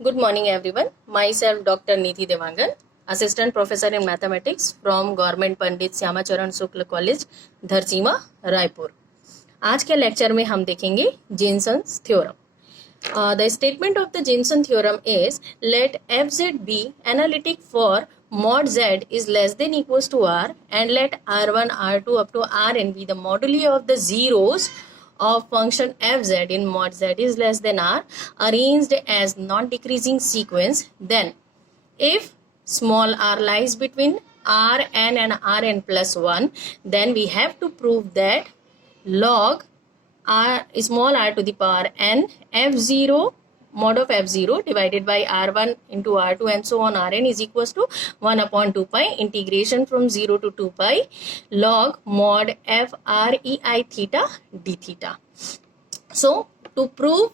Good morning, everyone. Myself, Dr. Nidhi Devangan, Assistant Professor in Mathematics from Government Pandit Shyamacharan Shukla college Dharsiwa Raipur. आज के lecture में हम देखेंगे Jensen's theorem. The statement of the Jensen theorem is let fz be analytic for mod z is less than equals to r, and let r1, r2 up to rn be the moduli of the zeros of function fz in mod z is less than r arranged as non-decreasing sequence. Then if small r lies between rn and rn plus 1, then we have to prove that log r small r to the power n f0 mod of f0 divided by r1 into r2 and so on rn is equals to 1 upon 2 pi integration from 0 to 2 pi log mod f r e I theta d theta. So to prove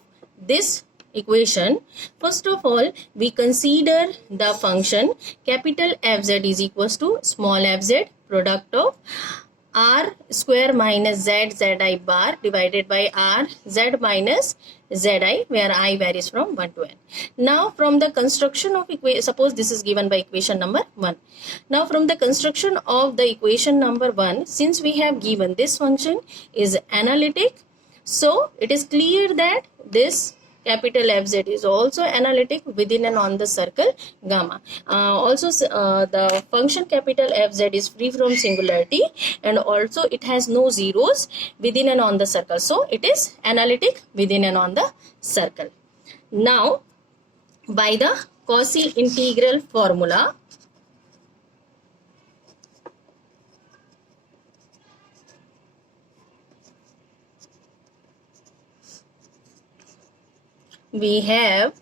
this equation, first of all we consider the function capital Fz is equals to small fz product of r square minus zi bar divided by r z minus zi, where I varies from 1 to n. Now from the construction of equation, suppose this is given by equation number 1. Now from the construction of the equation number 1, since we have given this function is analytic, so it is clear that this capital Fz is also analytic within and on the circle gamma. Also the function capital Fz is free from singularity, and also it has no zeros within and on the circle, so it is analytic within and on the circle. Now by the Cauchy integral formula, we have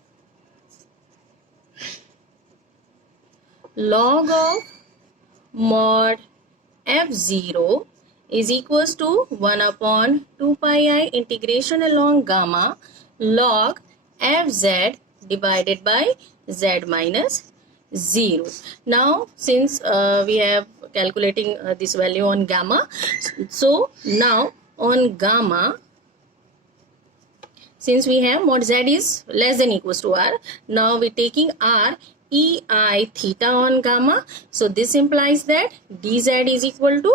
log of mod f0 is equals to 1 upon 2 pi I integration along gamma log fz divided by z minus 0. Now since we have calculating this value on gamma, so now on gamma, since we have mod z is less than equals to r, now we're taking r e I theta on gamma. So this implies that dz is equal to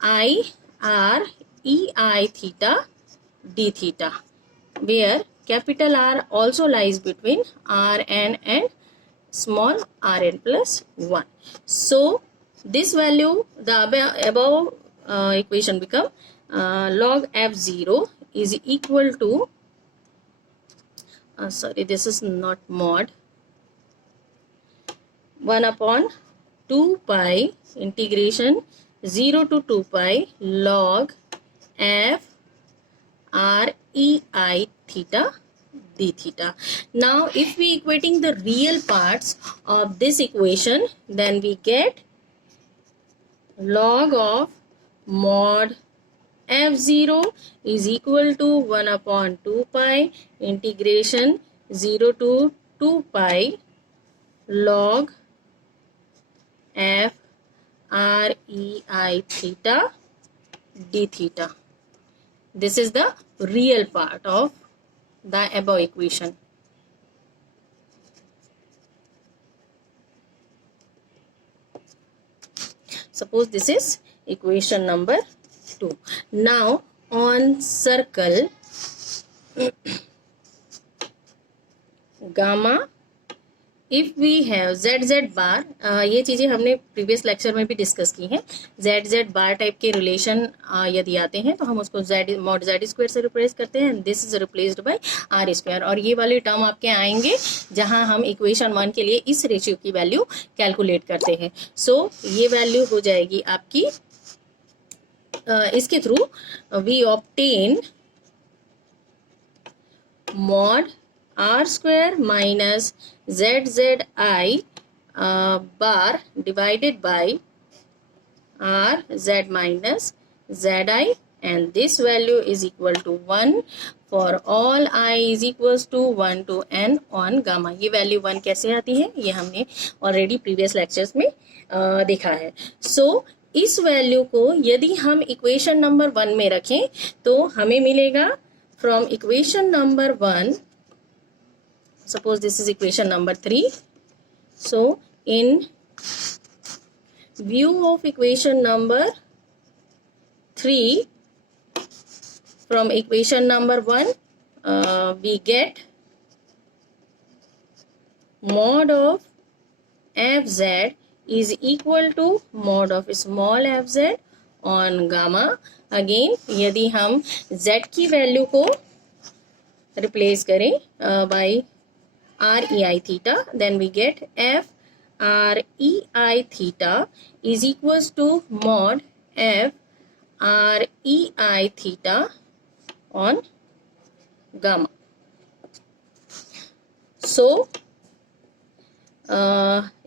I r e I theta d theta, where capital R also lies between rn and small rn plus 1. So this value, the above equation become log f0 is equal to sorry, this is not mod, 1 upon 2 pi integration 0 to 2 pi log f r e I theta d theta. Now if we equating the real parts of this equation, then we get log of mod f0 is equal to 1 upon 2 pi integration 0 to 2 pi log f r e I theta d theta. This is the real part of the above equation. Suppose this is equation number 2. Now on circle gamma, if we have zz bar, ये चीज़ें हमने previous lecture में भी discuss की हैं. zz बार type के relation यदि आते हैं तो हम उसको z mod z स्क्वायर से रिप्लेस करते हैं. This is replaced by r square, और ये वाले टर्म आपके आएंगे जहां हम इक्वेशन 1 के लिए इस रेशियो की वैल्यू कैलकुलेट करते हैं. सो ये वैल्यू हो जाएगी आपकी, इसके through we obtain mod r square minus zzi bar divided by r z minus zi, and this value is equal to 1 for all I is equals to 1 to n on gamma. ये value 1 कैसे आती है ये हमने already previous lectures में देखा है. सो इस वैल्यू को यदि हम इक्वेशन नंबर 1 में रखें तो हमें मिलेगा from equation number 1 suppose this is equation number 3. So in view of equation number 3, from equation number 1 we get mod of fz is equal to mod of small fz on gamma. Again यदि हम z की value को replace करें bye r e i theta, then we get f r e i theta is equals to mod f r e i theta on gamma. So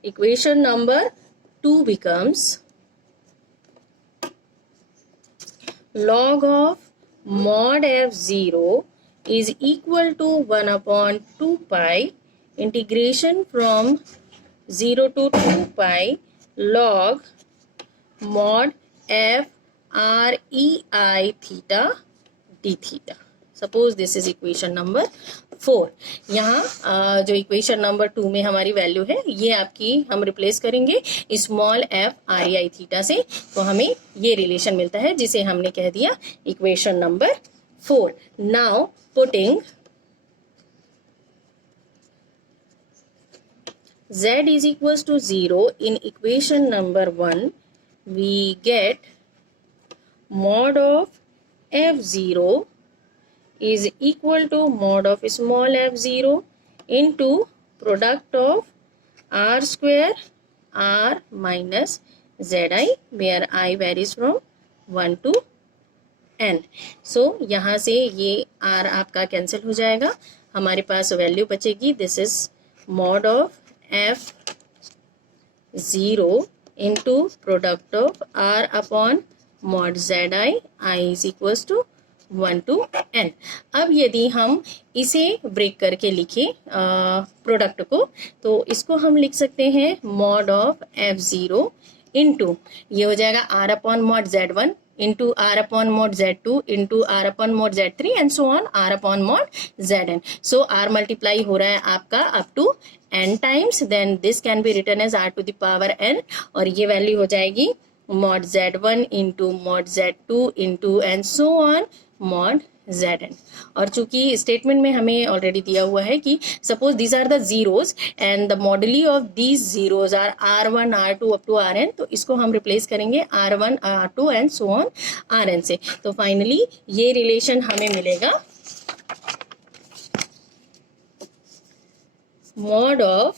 equation number 2 becomes log of mod f0 is equal to 1 upon 2 pi integration from 0 to 2 pi log mod f r e i theta d theta. Suppose this is equation number 4. यहाँ जो equation number 2 में हमारी value है ये आपकी हम replace करेंगे small F R E आई theta से, तो हमें ये रिलेशन मिलता है जिसे हमने कह दिया equation number 4. Now putting z is equals to 0 in equation number 1, we get mod of f0 is equal to mod of small f0 into product of r square r minus zi, where I varies from 1 to n. So यहाँ से ये r आपका cancel हो जाएगा, हमारे पास value बचेगी this is mod of f0 into product of r upon mod zi, I is equals to 1 to n. अब यदि हम इसे ब्रेक करके लिखें प्रोडक्ट को, तो इसको हम लिख सकते हैं मॉड ऑफ f0 इंटू ये हो जाएगा r upon mod z1 into r upon mod z2 into r upon mod z3 and so on r upon mod zn. So r multiply हो रहा है आपका up to n times, then this can be written as r to the power n, और ये value हो जाएगी mod z1 into mod z2 into and so on mod zn. और चूंकि स्टेटमेंट में हमें ऑलरेडी दिया हुआ है कि suppose these are the zeros and the moduli of these zeros are r1 r2 up to rn, तो इसको हम रिप्लेस करेंगे r1 r2 and so on rn से. तो फाइनली ये रिलेशन हमें मिलेगा mod of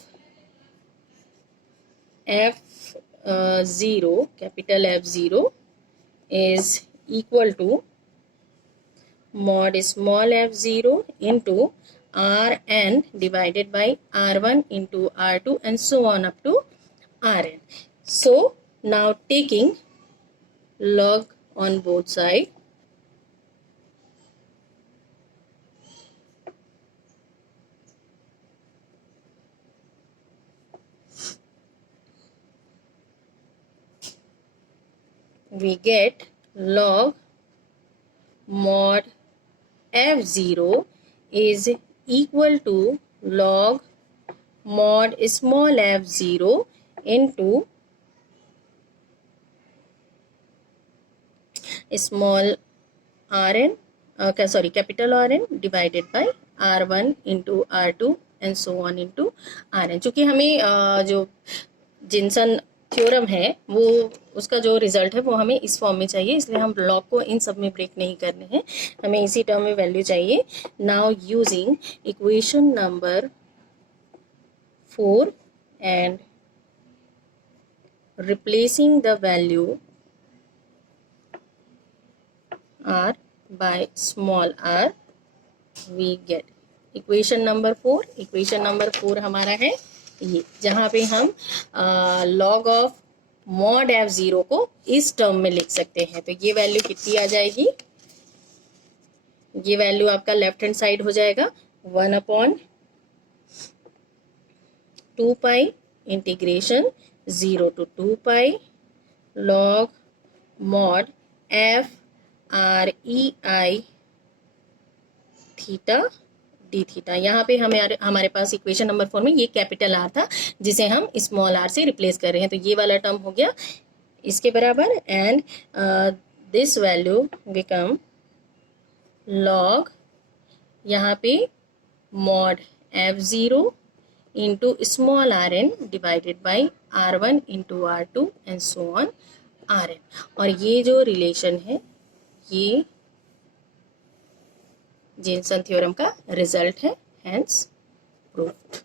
f0 capital f0 is equal to mod small f0 into rn divided by r1 into r2 and so on up to rn. So now taking log on both sides, we get log mod f0 is equal to log mod small f0 into small rn capital Rn divided by r1 into r2 and so on into rn. चूंकि हमें जो Jinson theorem है वो उसका जो result है वो हमें इस फॉर्म में चाहिए, इसलिए हम लॉग को इन सब में ब्रेक नहीं करने हैं, हमें इसी टर्म में वैल्यू चाहिए. Now using equation number 4 and replacing the value r by small r, we get equation number 4. Equation number 4 हमारा है ये, जहाँ पे हम लॉग ऑफ मॉड f0 को इस टर्म में लिख सकते हैं. तो ये वैल्यू कितनी आ जाएगी, ये वैल्यू आपका लेफ्ट हैंड साइड हो जाएगा 1 upon 2 pi integration 0 to 2 pi log mod f r e i theta D theta. यहाँ पे हमारे पास इक्वेशन नंबर 4 में ये कैपिटल आर था जिसे हम स्मॉल आर से रिप्लेस कर रहे हैं, तो ये वाला टर्म हो गया इसके बराबर, and this value become log, यहाँ पे mod f0 into small R N divided by r1 into r2 and so on rn। और ये जो रिलेशन है ये जेनसन थ्योरम का रिजल्ट है, हेंस प्रूव्ड।